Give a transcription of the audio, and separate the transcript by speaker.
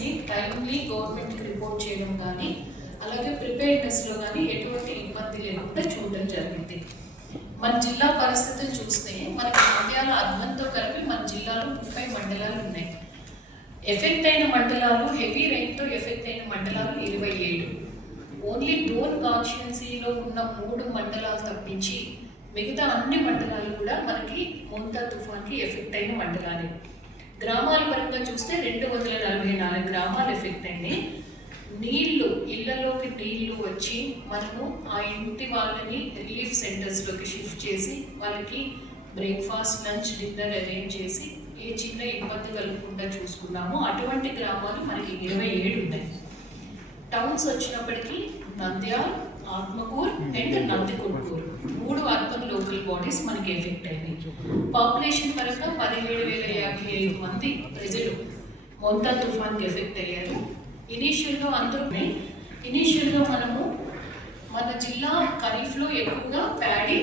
Speaker 1: ని టైమ్లీ గవర్నమెంట్కి రిపోర్ట్ చేయడం కానీ అలాగే ప్రిపేర్నెస్లో కానీ ఎటువంటి ఇబ్బంది లేకుండా చూడడం జరిగింది. మన జిల్లా పరిస్థితులు చూస్తే మనకి నంద్యాల అర్థంతో కలిపి మన జిల్లాలో ముప్పై మండలాలు ఉన్నాయి. ఎఫెక్ట్ అయిన మండలాలు హెవీ రైన్తో ఎఫెక్ట్ అయిన మండలాలు ఇరవై ఏడు. ఓన్లీ డోన్ కాన్స్టిట్యున్సీలో ఉన్న మూడు మండలాలు తప్పించి మిగతా అన్ని మండలాలు కూడా మనకి మోంతా తుఫాన్కి ఎఫెక్ట్ అయిన మండలాలే. గ్రామాల పరంగా చూస్తే రెండు వందల నలభై నాలుగు గ్రామాలు ఎఫెక్ట్ అయింది నీళ్ళు ఇళ్ళలోకి నీళ్ళు వచ్చి మనము ఆ ఇంటి వాళ్ళని రిలీఫ్ సెంటర్స్లోకి షిఫ్ట్ చేసి వాళ్ళకి బ్రేక్ఫాస్ట్ లంచ్ డిన్నర్ అరేంజ్ చేసి ఏ చిన్న ఇబ్బంది కలగకుండా చూసుకున్నాము. అటువంటి గ్రామాలు మనకి ఇరవై ఏడు ఉన్నాయి. టౌన్స్ వచ్చినప్పటికీ నంద్యాల్ ఆత్మకూర్ అండ్ నందికొట్కూరు. మూడు బాడీస్ మనకి ఎఫెక్ట్ అయినాయి. పాపులేషన్ పరంగా పదిహేడు వేల యాభై ఐదు మంది ప్రజలు మొంతా తుఫాన్కి ఎఫెక్ట్ అయ్యారు. ఇనీషియల్గా అందరూ ఇనీషియల్గా మనము మన జిల్లా ఖరీఫ్లో ఎక్కువగా ప్యాడీ